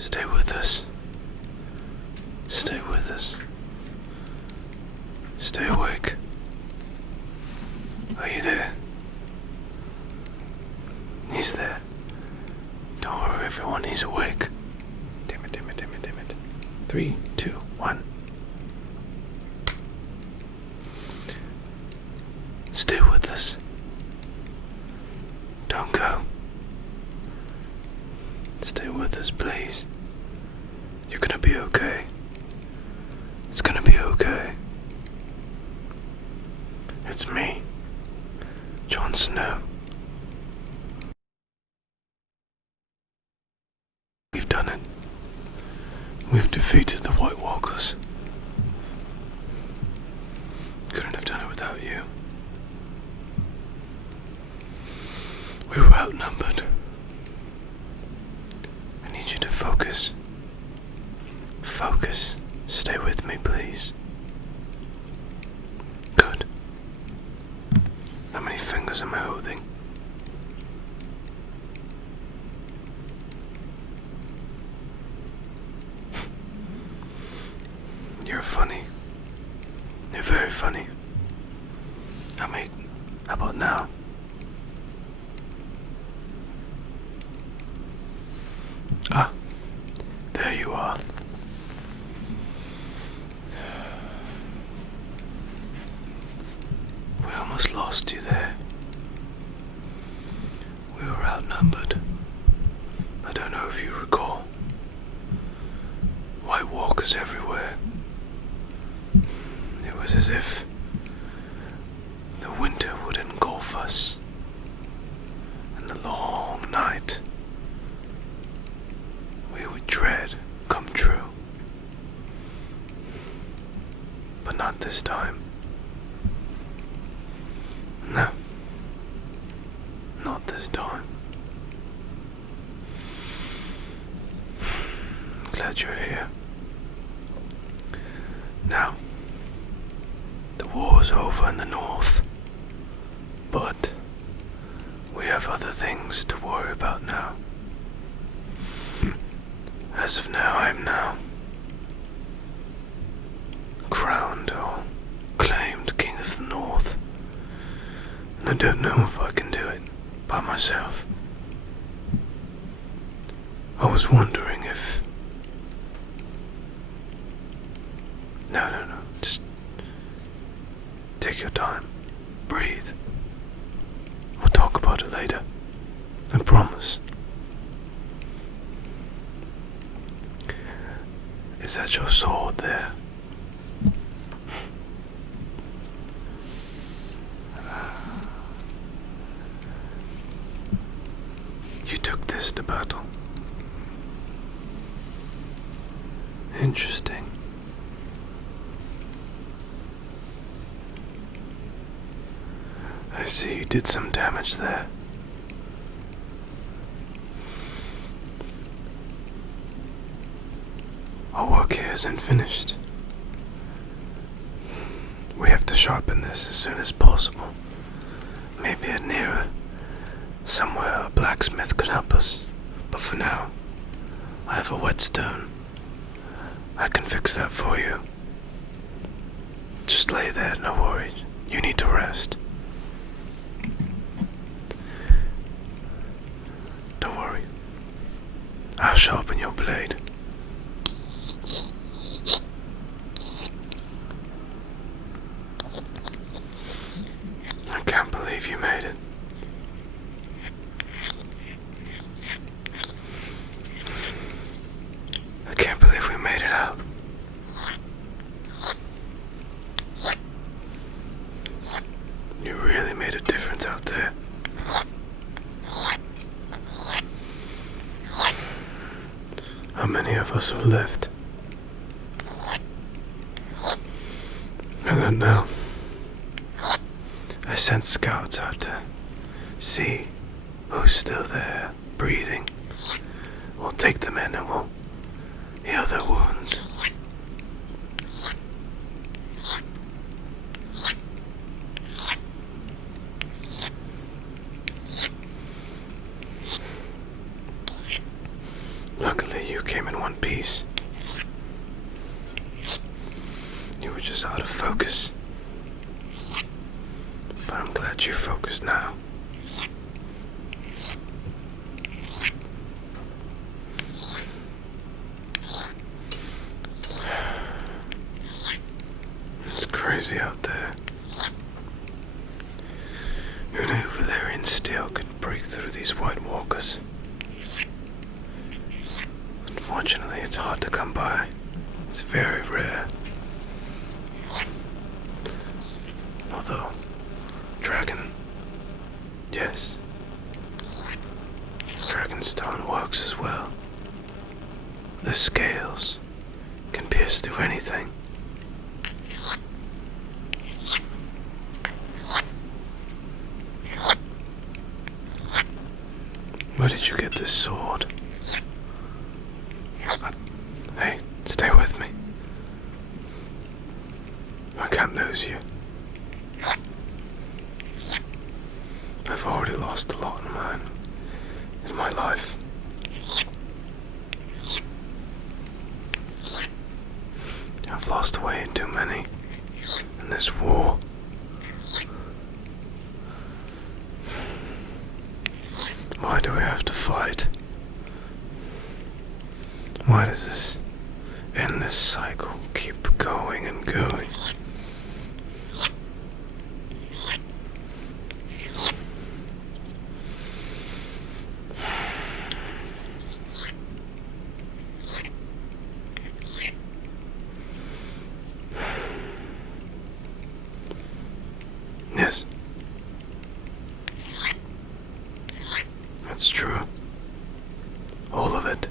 Stay with us. Stay with us. Stay awake. Are you there? He's there. Don't worry, everyone, he's awake. Damn it, damn it, damn it, damn it. 3, 2, 1. Stay with us. Don't go. Stay with us, please. You're gonna be okay. It's gonna be okay. It's me, Jon Snow. We've done it. We've defeated the White Walkers. Couldn't have done it without you. We were outnumbered. I need you to focus. Focus. Stay with me, please. Good. How many fingers am I holding? You're funny. You're very funny. How about now? Ah, there you are. We almost lost you there. We were outnumbered. I don't know if you recall. White Walkers everywhere. It was as if the winter would engulf us, and the long night we would dread come true. But not this time. No. Not this time. Glad you're here. Now, the war's over in the north, but we have other things to worry about now. As of now, I am now crowned or claimed King of the North, and I don't know if I can do it by myself. I was wondering if... No, just take your time, breathe. We'll talk about it later, I promise. Is that your sword there? You took this to battle. Interesting. I see you did some damage there. Our work here isn't finished. We have to sharpen this as soon as possible. Maybe nearer somewhere a blacksmith could help us. But for now, I have a whetstone. I can fix that for you. Just lay there, no worries. You need to rest. Don't worry. I'll sharpen your blade. I can't believe you made it. I can't believe we made it out. You really made a difference out there. How many of us are left? I don't know. I sent scouts out to see who's still there, breathing. We'll take them in and we'll heal their wounds. Luckily you came came in one piece. You were just out of focus. But I'm glad you're focused now. It's crazy out there. Who knew Valyrian steel could break through these White Walkers? Unfortunately, it's hard to come by. It's very rare. Although, dragon, yes. Dragonstone works as well. The scales can pierce through anything. Where did you get this sword? Hey, stay with me. I can't lose you. I've already lost a lot in my life. I've lost way too many in this war. Why do we have to fight? Why does this endless cycle keep going and going? Yes. That's true. All of it.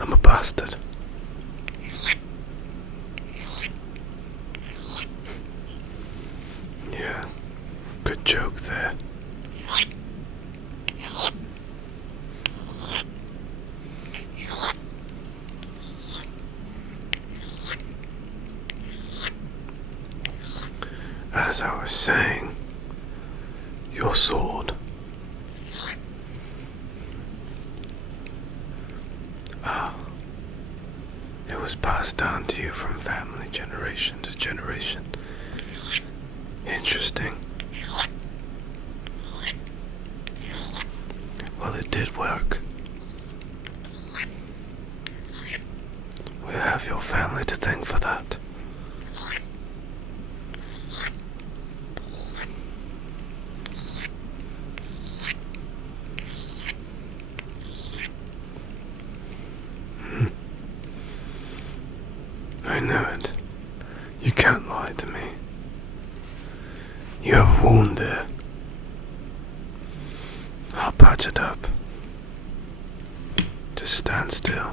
I'm a bastard. Yeah, good joke there. As I was saying, your sword. It was passed down to you from family, generation to generation. Interesting. Well, it did work. We have your family to thank for that. I know it. You can't lie to me. You have a wound there. I'll patch it up. Just stand still.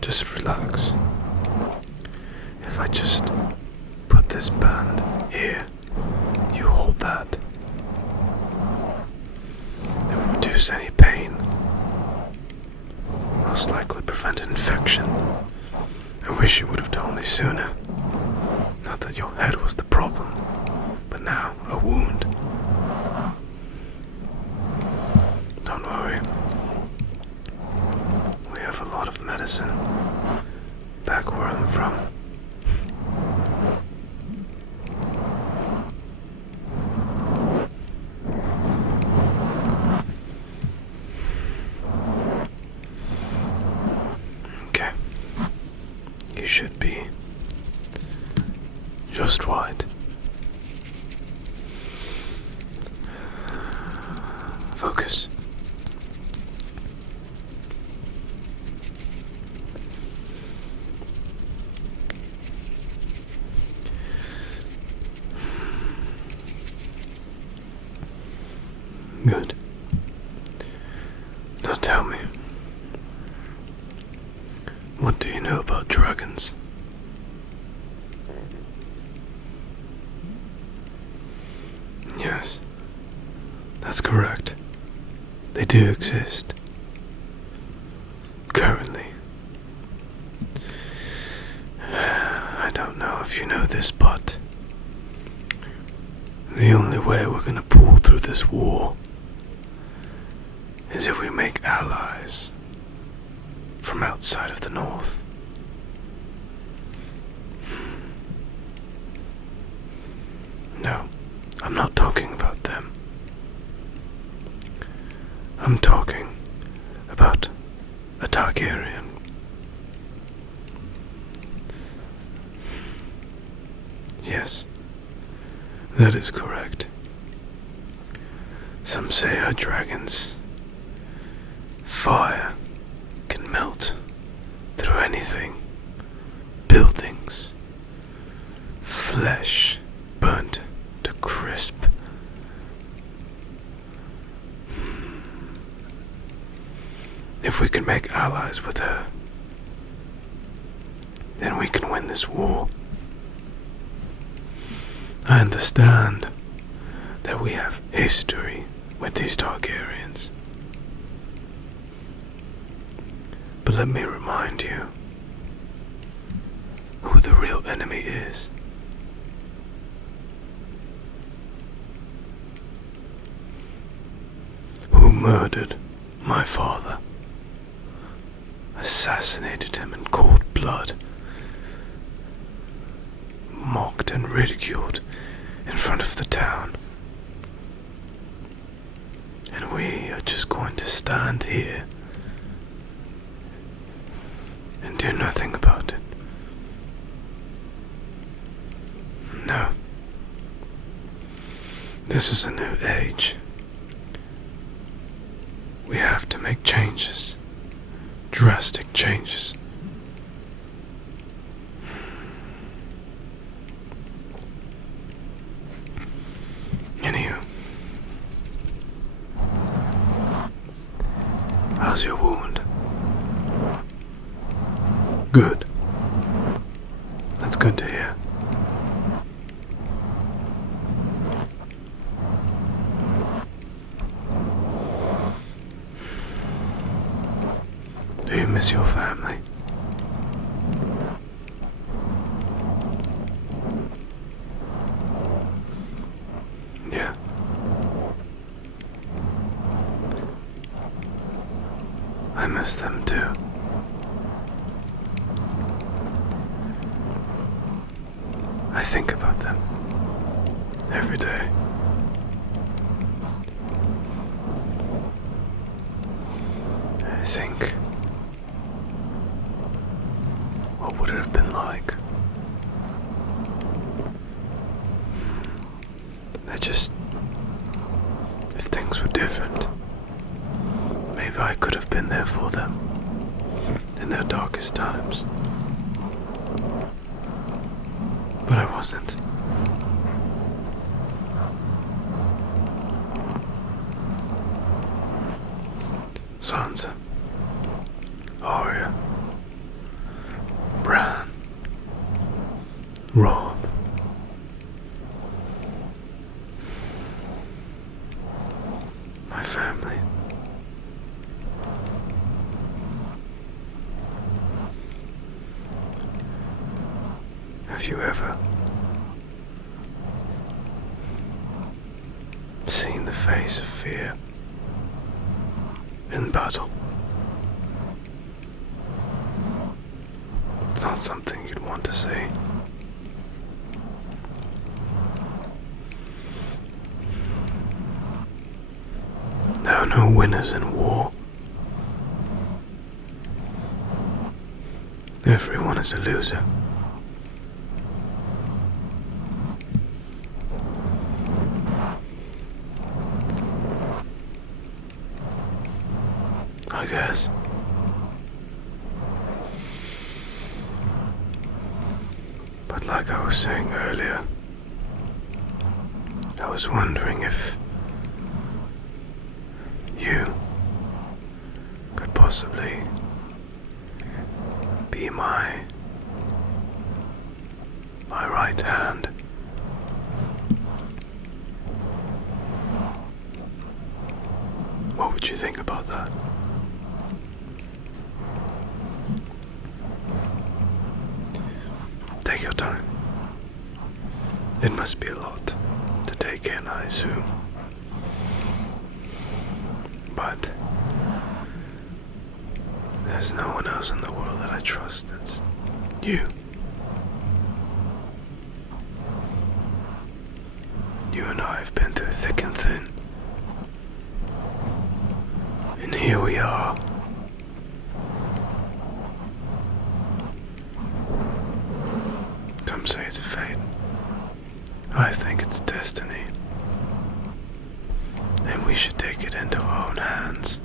Just relax. If I just put this band here, you hold that. It will reduce any pain. Most likely prevent infection. I wish you would have told me sooner. Not that your head was the problem, but now a wound. Don't worry. We have a lot of medicine back where I'm from. Okay. You should be just right. Focus. Good. Now tell me, what do you know about dragons? Yes, that's correct. They do exist. Currently. I don't know if you know this, but The only way we're gonna pull through this war is if we make allies from outside of the North. No, I'm not talking about them. I'm talking about a Targaryen. Yes, that is correct. Some say her dragons' fire can melt through anything. Buildings, flesh burnt to crisp. If we can make allies with her, then we can win this war. I understand that we have history with these Targaryens. But let me remind you who the real enemy is. Who murdered my father, assassinated him in cold blood, mocked and ridiculed in front of the town. And we are just going to stand here and do nothing about it. No. This is a new age. We have to make changes. Drastic changes. Anywho, how's your wound? Good. That's good to hear. Do you miss your family? Yeah. I miss them too. I think about them every day. I think, what would it have been like? If things were different, maybe I could have been there for them in their darkest times. But I wasn't. Sansa, Arya, Bran, Robb. My family. Have you ever seen the face of fear in battle? It's not something you'd want to see. There are no winners in war. Everyone is a loser. I guess. But like I was saying earlier, I was wondering if you could possibly be my right hand. What would you think about that? Take your time. It must be a lot. to take in, I assume. But there's no one else in the world that I trust. It's you. You and I have been through thick and thin. And here we are. Some say it's fate. I think it's destiny. And we should take it into our own hands.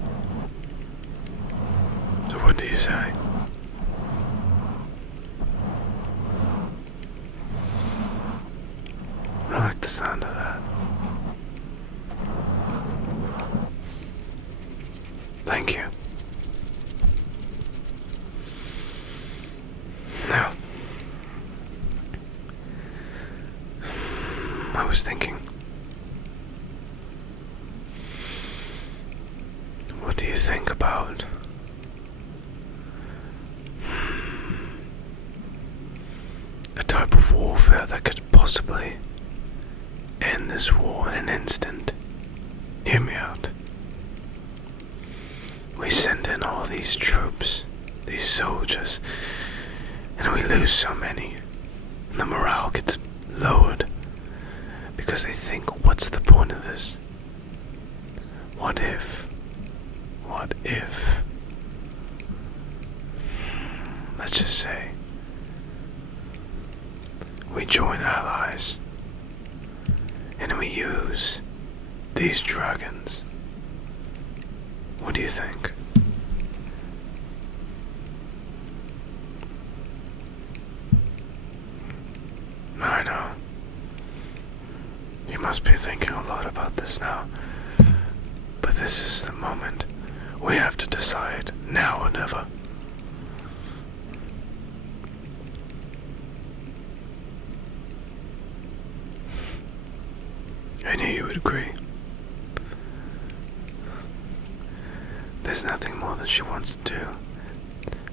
So what do you say? I like the sound of that. Thank you. Now, I was thinking, what do you think about a type of warfare that could possibly end this war in an instant? Hear me out. We send in all these troops, these soldiers, and we lose so many, and the morale gets lowered because they think, what's the point of this? What if, let's just say, we join allies, and we use these dragons? What do you think? I know. You must be thinking a lot about this now. But this is the moment. We have to decide, now or never. I knew you would agree. There's nothing more that she wants to do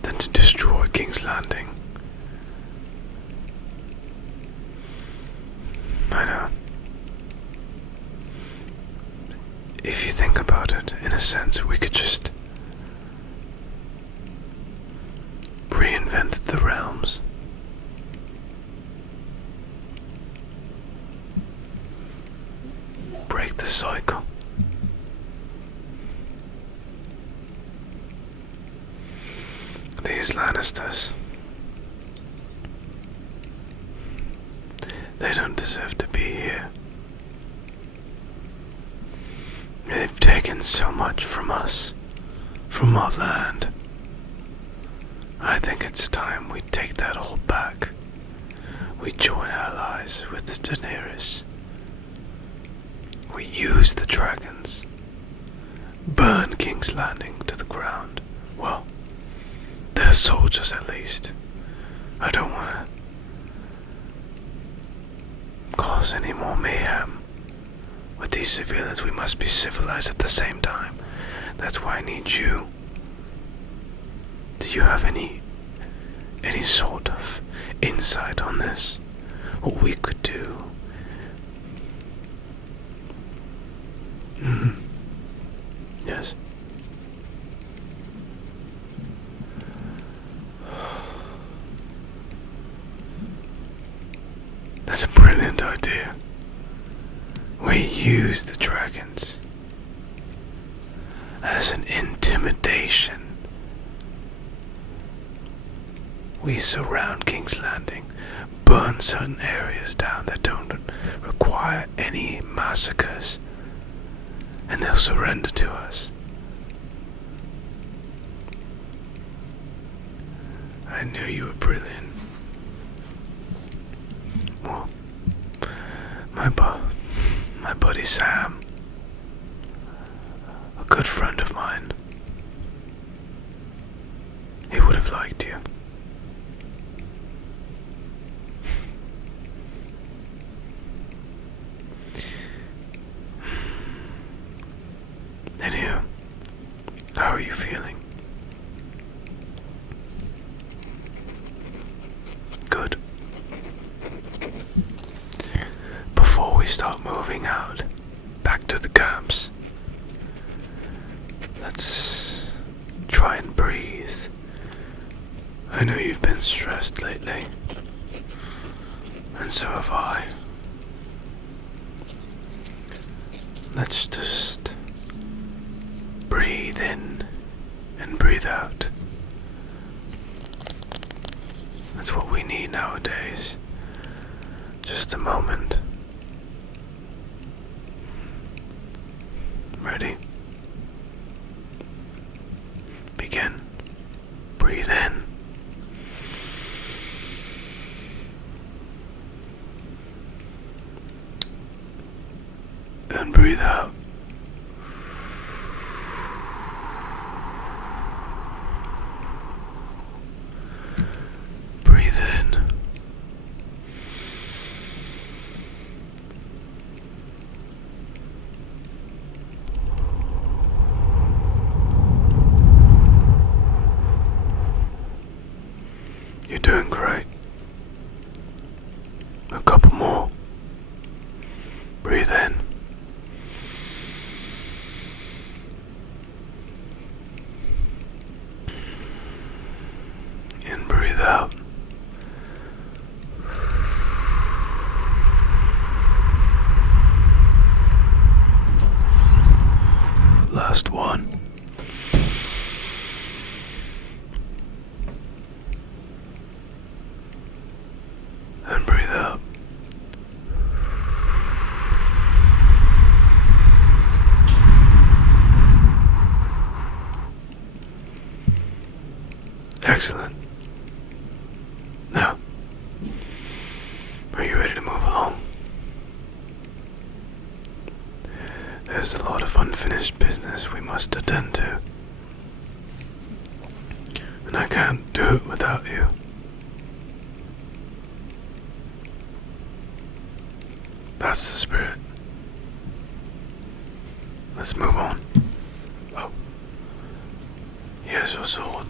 than to destroy King's Landing. I know. If you think about it, in a sense, we could just reinvent the realms. Break the cycle. These Lannisters, they don't deserve to be here. They've taken so much from us, from our land. I think it's time we take that all back. We join allies with Daenerys. We use the dragons. Burn King's Landing to the ground. Well, they're soldiers at least. I don't want to cause any more mayhem. With these civilians, we must be civilized at the same time. That's why I need you. Do you have any sort of insight on this? What we could do? Yes. That's a brilliant idea. We use the dragons as an intimidation. We surround King's Landing, burn certain areas down that don't require any massacres, and they'll surrender to us. I knew you were brilliant. Well, my buddy Sam, a good friend of mine, he would have liked you. Anywho, how are you feeling? Good. Before we start moving out, back to the camps. Let's try and breathe. I know you've been stressed lately, and so have I. Let's just breathe in and breathe out. That's what we need nowadays. Just a moment. Ready? Begin. Breathe in. And breathe out. Breathe in. You're doing great. A couple more. Breathe in. And breathe out. Last one. And breathe out. Excellent. Now, are you ready to move along? There's a lot of unfinished business we must attend to, and I can't do it without you. That's the spirit. Let's move on. Oh, here's your sword.